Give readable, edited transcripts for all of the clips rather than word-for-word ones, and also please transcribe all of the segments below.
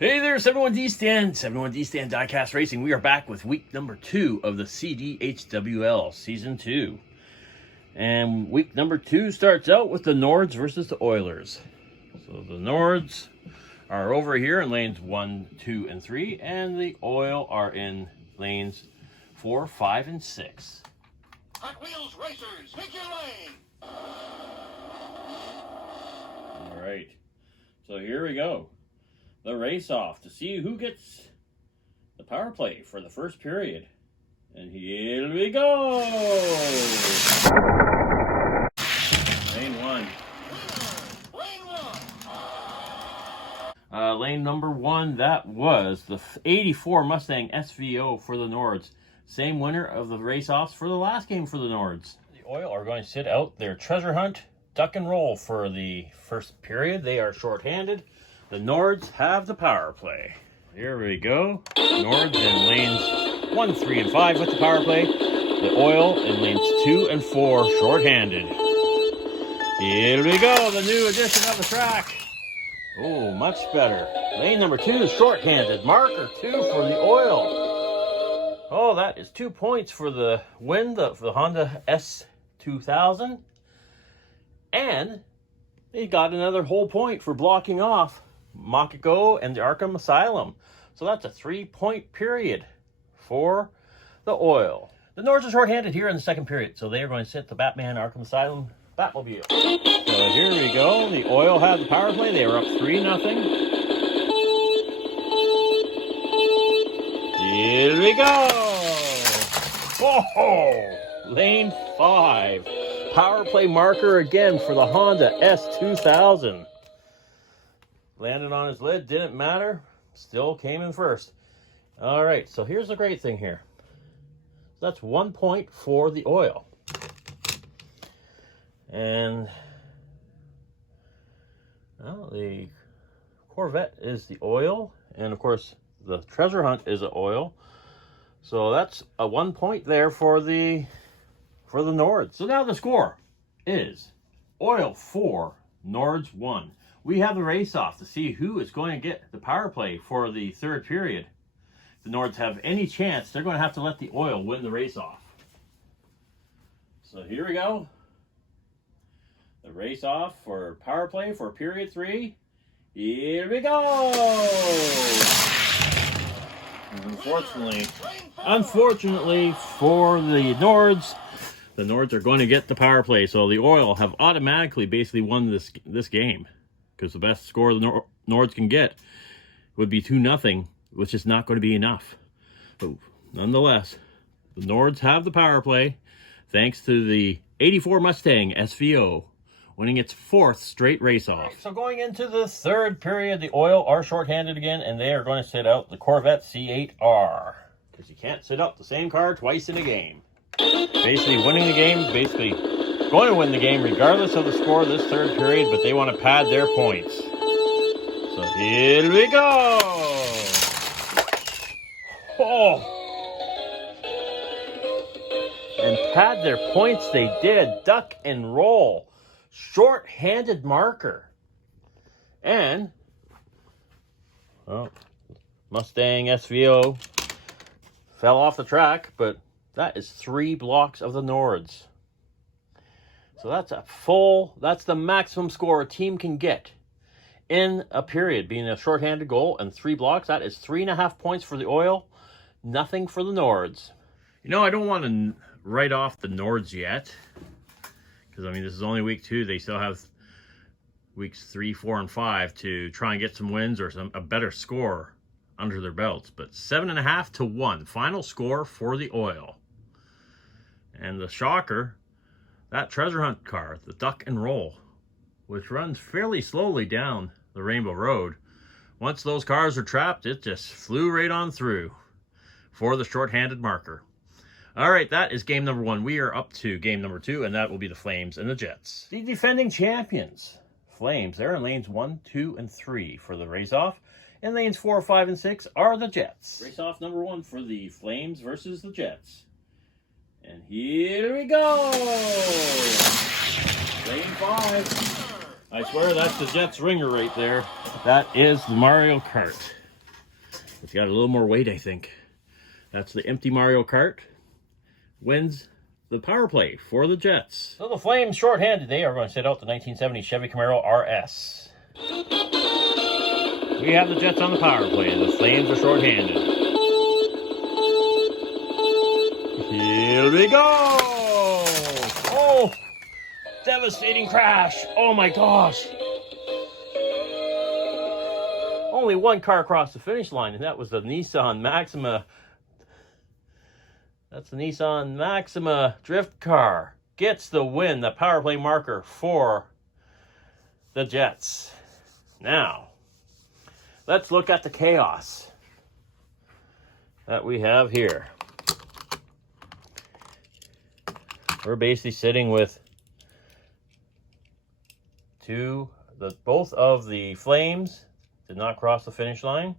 Hey there, 71D Stand, 71D Stand DieCast Racing. We are back with week number 2 of the CDHWL Season 2. And week number 2 starts out with the Nords versus the Oilers. So the Nords are over here in lanes 1, 2, and 3, and the Oil are in lanes 4, 5, and 6. Hot Wheels Racers, pick your lane! All right, so here we go. The race-off to see who gets the power play for the first period. And here we go! Lane 1. Lane number 1, that was the 84 Mustang SVO for the Nords. Same winner of the race-offs for the last game for the Nords. The Oil are going to sit out their treasure hunt, duck and roll for the first period. They are short-handed. The Nords have the power play. Here we go. Nords in lanes 1, 3, and 5 with the power play. The Oil in lanes 2 and 4 short-handed. Here we go, the new addition of the track. Oh, much better. Lane number 2, short-handed. Marker 2 for the Oil. Oh, that is 2 points for the win of the Honda S2000. And they got another whole point for blocking off Makiko and the Arkham Asylum. So that's a 3-point period for the Oil. The Nords are short-handed here in the second period, so they are going to sit the Batman Arkham Asylum Batmobile. So here we go. The Oil have the power play. They are up 3-0. Here we go. Whoa! Lane 5. Power play marker again for the Honda S2000. Landed on his lid, didn't matter. Still came in first. All right, so here's the great thing here. That's 1 point for the Oil. And well, the Corvette is the Oil. And of course, the treasure hunt is the Oil. So that's a 1 point there for the Nords. So now the score is Oil 4, Nords 1. We have the race-off to see who is going to get the power play for the third period. If the Nords have any chance, they're going to have to let the Oil win the race-off. So here we go. The race-off for power play for period 3. Here we go! Unfortunately for the Nords are going to get the power play. So the Oil have automatically basically won this game. Because the best score the Nords can get would be 2-0, which is not going to be enough. But nonetheless, the Nords have the power play, thanks to the 84 Mustang SVO, winning its 4th straight race-off. Right, so going into the third period, the Oil are short-handed again, and they are going to sit out the Corvette C8R. Because you can't sit out the same car twice in a game. Basically winning the game, going to win the game regardless of the score this third period, but they want to pad their points. So here we go. Oh. And pad their points they did. Duck and roll. Short-handed marker. And, well, Mustang SVO fell off the track, but that is 3 blocks of the Nords. So that's the maximum score a team can get in a period, being a shorthanded goal and 3 blocks. That is 3.5 points for the Oil, nothing for the Nords. You know, I don't want to write off the Nords yet, because, I mean, this is only week 2. They still have weeks 3, 4, and 5 to try and get some wins or a better score under their belts. But 7.5-1, final score for the Oil. And the shocker, that treasure hunt car, the Duck and Roll, which runs fairly slowly down the Rainbow Road. Once those cars are trapped, it just flew right on through for the short-handed marker. All right, that is game number 1. We are up to game number 2, and that will be the Flames and the Jets. The defending champions, Flames, they're in lanes 1, 2, and 3 for the race-off. And lanes 4, 5, and 6 are the Jets. Race-off number 1 for the Flames versus the Jets. And here we go! Lane 5. I swear that's the Jets ringer right there. That is the Mario Kart. It's got a little more weight, I think. That's the empty Mario Kart. Wins the power play for the Jets. So the Flames shorthanded. They are going to sit out the 1970 Chevy Camaro RS. We have the Jets on the power play. The Flames are shorthanded. Here we go! Oh! Devastating crash! Oh my gosh! Only one car across the finish line, and that was the Nissan Maxima. That's the Nissan Maxima drift car. Gets the win, the power play marker for the Jets. Now, let's look at the chaos that we have here. We're basically sitting with both of the Flames did not cross the finish line.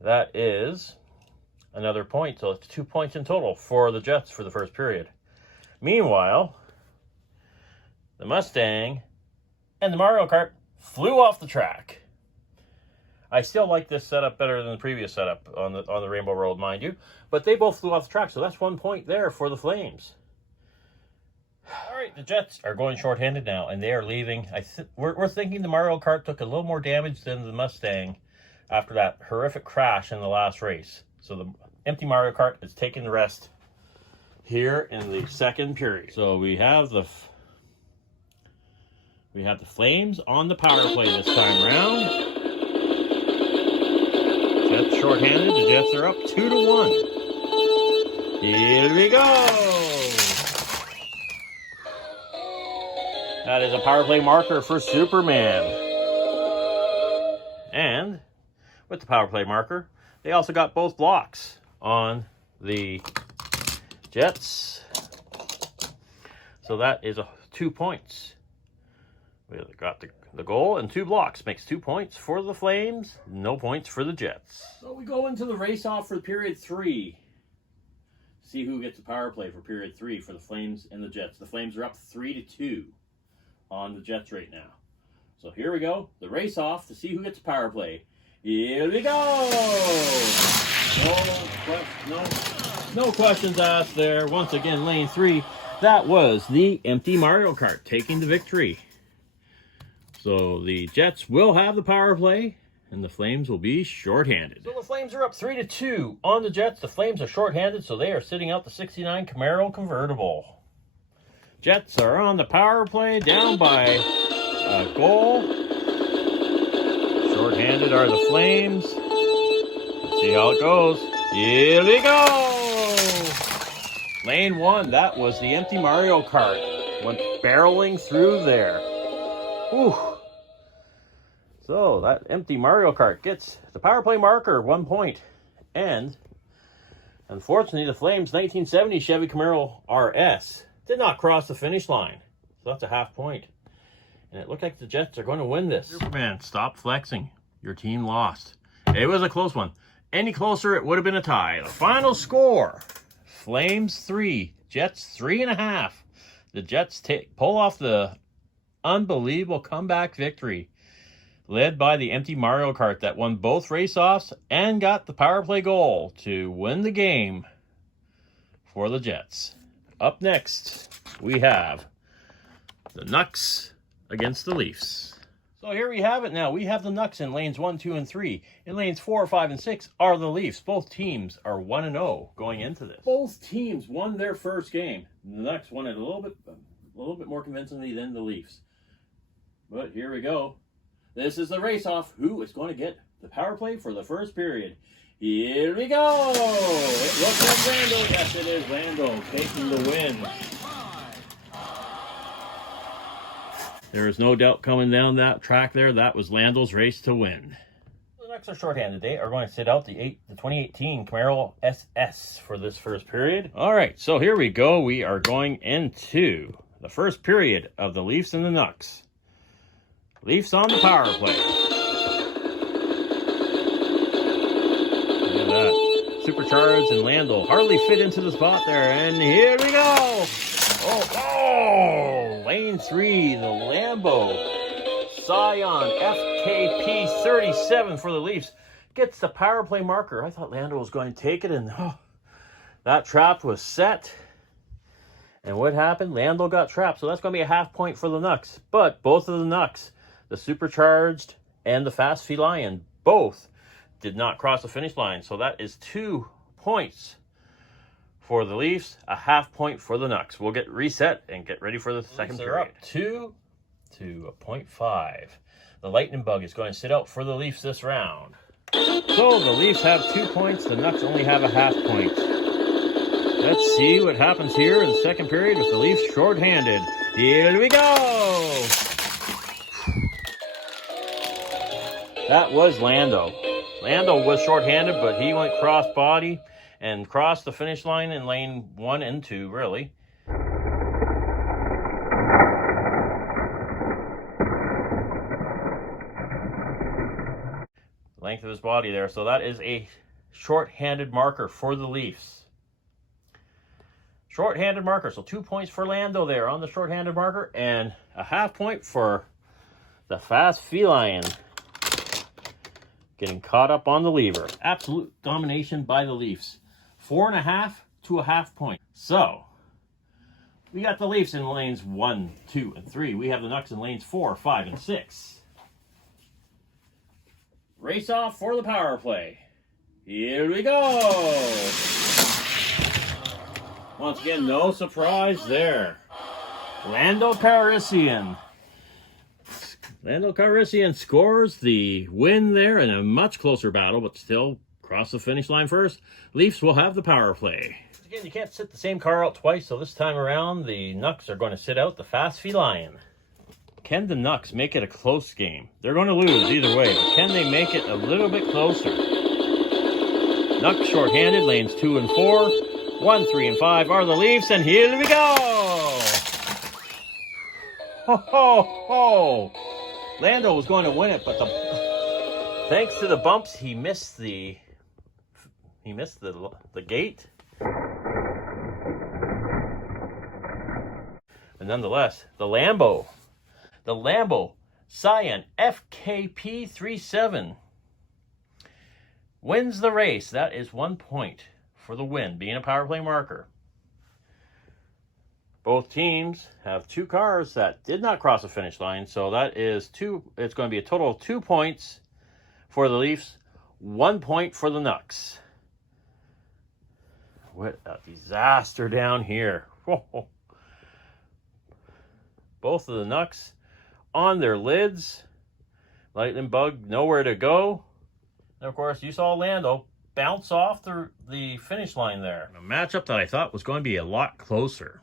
That is another point, so it's 2 points in total for the Jets for the first period. Meanwhile, the Mustang and the Mario Kart flew off the track. I still like this setup better than the previous setup on the Rainbow Road, mind you, but they both flew off the track, so that's 1 point there for the Flames. All right, the Jets are going shorthanded now, and they are leaving. We're thinking the Mario Kart took a little more damage than the Mustang after that horrific crash in the last race. So the empty Mario Kart is taking the rest here in the second period. So we have the Flames on the power play this time around. Jets shorthanded. The Jets are up 2-1. Here we go. That is a power play marker for Superman. And with the power play marker, they also got both blocks on the Jets. So that is 2 points. We got the goal and 2 blocks. Makes 2 points for the Flames, no points for the Jets. So we go into the race-off for period 3. See who gets the power play for period 3 for the Flames and the Jets. The Flames are up 3-2 on the Jets right now. So here we go. The race-off to see who gets the power play. Here we go! No questions asked there. Once again, lane 3. That was the empty Mario Kart taking the victory. So the Jets will have the power play, and the Flames will be shorthanded. So the Flames are up 3-2 on the Jets. The Flames are shorthanded, so they are sitting out the 69 Camaro convertible. Jets are on the power play, down by a goal. Shorthanded are the Flames. Let's see how it goes. Here we go! Lane 1, that was the empty Mario Kart. Went barreling through there. Whew. So that empty Mario Kart gets the power play marker, 1 point. And unfortunately, the Flames 1970 Chevy Camaro RS did not cross the finish line. So that's a half point. And it looked like the Jets are going to win this. Superman, stop flexing. Your team lost. It was a close one. Any closer, it would have been a tie. The final score, Flames 3, Jets 3.5. The Jets pull off the unbelievable comeback victory, led by the empty Mario Kart that won both race-offs and got the power play goal to win the game for the Jets. Up next, we have the Nucks against the Leafs. So here we have it now. We have the Nucks in lanes 1, 2, and 3. In lanes 4, 5, and 6 are the Leafs. Both teams are 1-0 going into this. Both teams won their first game. The Nucks won it a little bit more convincingly than the Leafs. But here we go. This is the race-off. Who is going to get the power play for the first period? Here we go! It looks like Randall. Yes, it is Randall taking the win. There is no doubt coming down that track there. That was Landell's race to win. The Nucks are shorthanded. They are going to sit out the 2018 Camaro SS for this first period. All right, so here we go. We are going into the first period of the Leafs and the Nucks. Leafs on the power play. Look at that. Supercharged and Landell hardly fit into the spot there. And here we go. Oh, lane 3, the Lambo Scion FKP 37 for the Leafs. gets the power play marker. I thought Lando was going to take it, and that trap was set. And what happened? Lando got trapped. So that's going to be a half point for the Nucks. But both of the Nucks, the Supercharged and the Fast Feline, both did not cross the finish line. So that is 2 points for the Leafs, a half point for the Nucks. We'll get reset and get ready for the second period. Up 2 to a 0.5. The Lightning Bug is going to sit out for the Leafs this round. So the Leafs have 2 points. The Nucks only have a half point. Let's see what happens here in the second period with the Leafs shorthanded. Here we go! That was Lando. Lando was shorthanded, but he went cross-body and crossed the finish line in lane 1 and 2, really. Length of his body there. So that is a shorthanded marker for the Leafs. Short-handed marker, so 2 points for Lando there on the short-handed marker, and a half point for the Fast Feline. Getting caught up on the lever. Absolute domination by the Leafs. 4.5 to a half point. So, we got the Leafs in lanes 1, 2, and 3. We have the Nucks in lanes 4, 5, and 6. Race off for the power play. Here we go! Once again, no surprise there. Lando Calrissian. Lando Calrissian scores the win there in a much closer battle, but still cross the finish line first. Leafs will have the power play. Again, you can't sit the same car out twice, so this time around, the Nucks are going to sit out the Fast Feline. Can the Nucks make it a close game? They're going to lose either way, but can they make it a little bit closer? Nucks shorthanded, lanes 2 and 4. 1, 3, and 5 are the Leafs, and here we go! Ho, ho, ho! Lando was going to win it, but thanks to the bumps, he missed the gate. But nonetheless, the Lambo Cyan FKP37 wins the race. That is 1 point for the win, being a power play marker. Both teams have 2 cars that did not cross the finish line, so that is 2. It's going to be a total of 2 points for the Leafs, 1 point for the Nucks. What a disaster down here. Both of the Nucks on their lids. Lightning Bug nowhere to go. And of course, you saw Lando bounce off the finish line there. A matchup that I thought was going to be a lot closer.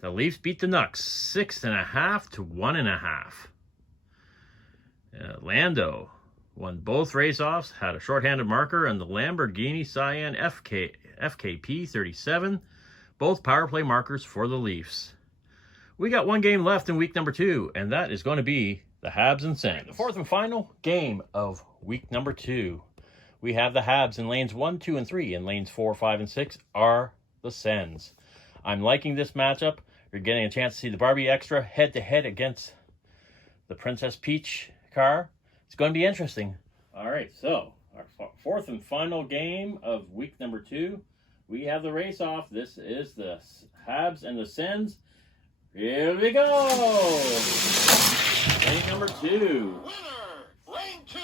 The Leafs beat the Nucks 6.5 to 1.5. Lando won both race-offs, had a shorthanded marker, and the Lamborghini Cyan FKP 37, both power play markers for the Leafs. We got 1 game left in week number 2, and that is going to be the Habs and Sens. The fourth and final game of week number 2. We have the Habs in lanes 1, 2, and 3, and lanes 4, 5, and 6 are the Sens. I'm liking this matchup. You're getting a chance to see the Barbie Extra head-to-head against the Princess Peach car. It's going to be interesting. All right, so our fourth and final game of week number 2. We have the race-off. This is the Habs and the Sens. Here we go! Lane number 2. Lane 2.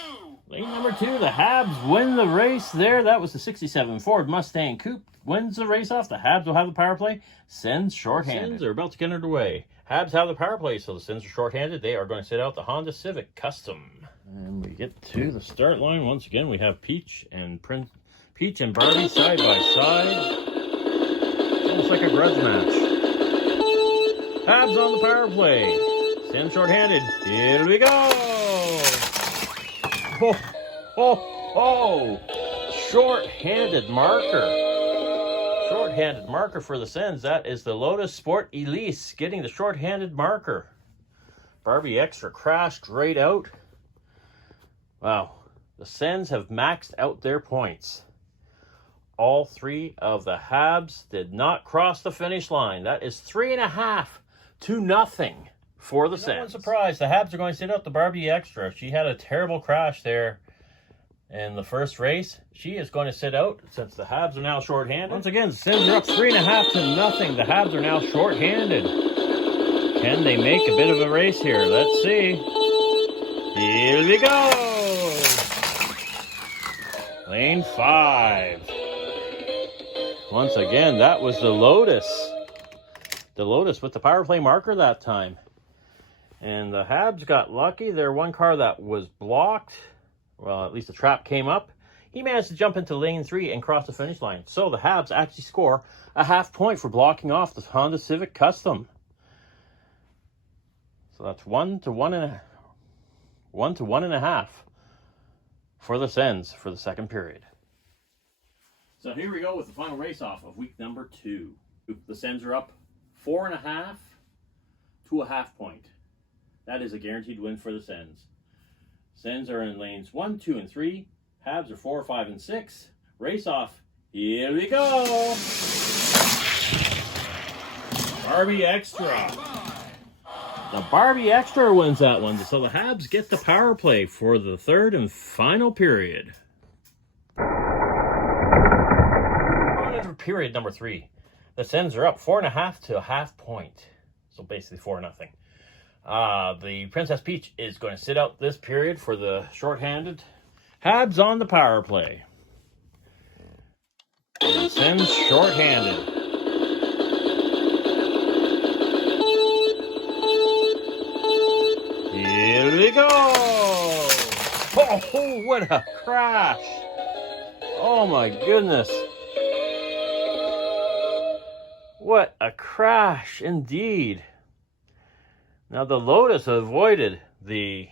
Lane number 2, the Habs win the race there. That was the 67 Ford Mustang Coupe. Wins the race off. The Habs will have the power play. Sens shorthanded. Sens are about to get underway. Habs have the power play, so the Sens are shorthanded. They are going to sit out the Honda Civic Custom. And we get to the start line. Once again, we have Peach and Barbie side by side. It's almost like a grudge match. Habs on the power play. Sens shorthanded. Here we go. Ho, ho, ho. Short-handed marker. Short-handed marker for the Sens. That is the Lotus Sport Elise getting the short-handed marker. Barbie Extra crashed right out. Wow. The Sens have maxed out their points. All 3 of the Habs did not cross the finish line. That is 3.5 to nothing for the Sens. No one surprised. The Habs are going to sit out the Barbie Extra. She had a terrible crash there in the first race. She is going to sit out since the Habs are now shorthanded. Once again, the Sens are up 3.5 to nothing. The Habs are now shorthanded. Can they make a bit of a race here? Let's see. Here we go. Lane 5. Once again, that was the Lotus. The Lotus with the power play marker that time. And the Habs got lucky. Their one car that was blocked, well, at least the trap came up. He managed to jump into lane 3 and cross the finish line. So the Habs actually score a half point for blocking off the Honda Civic Custom. So that's 1 to 1.5 for the Sens for the second period. So here we go with the final race-off of week number 2. The Sens are up 4.5 to a half point. That is a guaranteed win for the Sens. Sens are in lanes 1, 2, and 3. Habs are 4, 5, and 6. Race-off. Here we go. Barbie Extra. The Barbie Extra wins that one. So the Habs get the power play for the third and final period. Going into period number 3. The Sens are up 4.5 to a half point. So basically 4-0. The Princess Peach is going to sit out this period for the shorthanded. Habs on the power play. And Sens shorthanded. Here we go! Oh, what a crash! Oh my goodness! What a crash indeed! Now the Lotus avoided the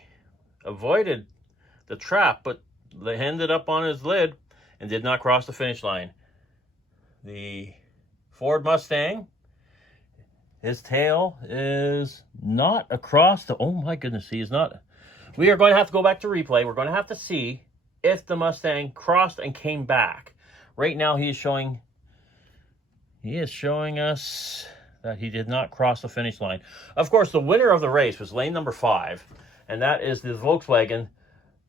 trap, but they ended up on his lid and did not cross the finish line. The Ford Mustang, his tail is not across the, oh my goodness, he is not. We are going to have to go back to replay. We're going to have to see if the Mustang crossed and came back. Right now he is showing us that he did not cross the finish line. Of course, the winner of the race was lane number 5, and that is the Volkswagen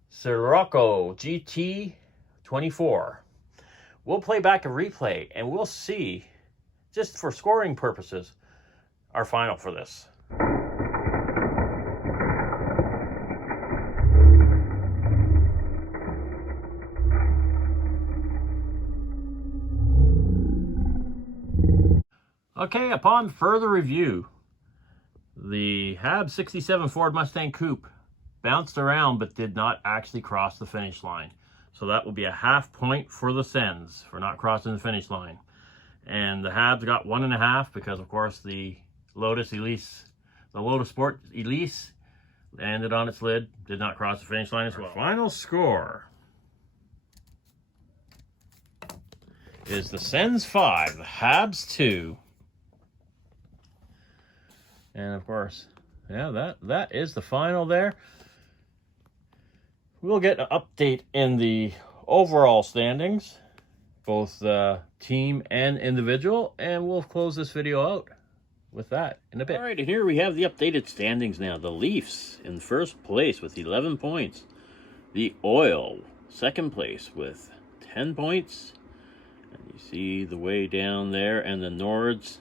Scirocco GT24. We'll play back a replay, and we'll see, just for scoring purposes, our final for this. Okay, upon further review, the Habs 67 Ford Mustang Coupe bounced around but did not actually cross the finish line. So that will be a half point for the Sens for not crossing the finish line. And the Habs got 1.5 because, of course, the Lotus Sport Elise landed on its lid, did not cross the finish line as well. Final score is the Sens 5, the Habs 2. And of course, yeah, that is the final there. We'll get an update in the overall standings, both team and individual, and we'll close this video out with that in a bit. All right, and here we have the updated standings now. The Leafs in first place with 11 points. The Oil, second place with 10 points. And you see the way down there, and the Nords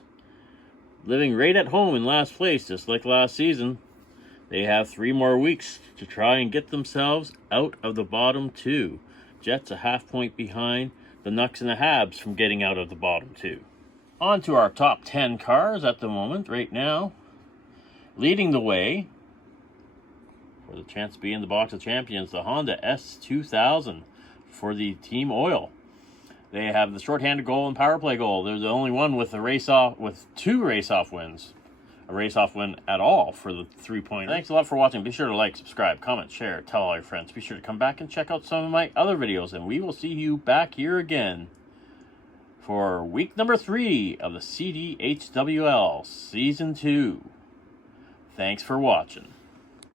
living right at home in last place, just like last season. They have 3 more weeks to try and get themselves out of the bottom 2. Jets a half point behind the Nucks and the Habs from getting out of the bottom 2. On to our top 10 cars at the moment, right now. Leading the way for the chance to be in the box of champions, the Honda S2000 for the Team Oil. They have the shorthanded goal and power play goal. They're the only one with 2 race-off wins. A race-off win at all for the 3-pointer. Thanks a lot for watching. Be sure to like, subscribe, comment, share, tell all your friends. Be sure to come back and check out some of my other videos, and we will see you back here again for week number 3 of the CDHWL Season 2. Thanks for watching.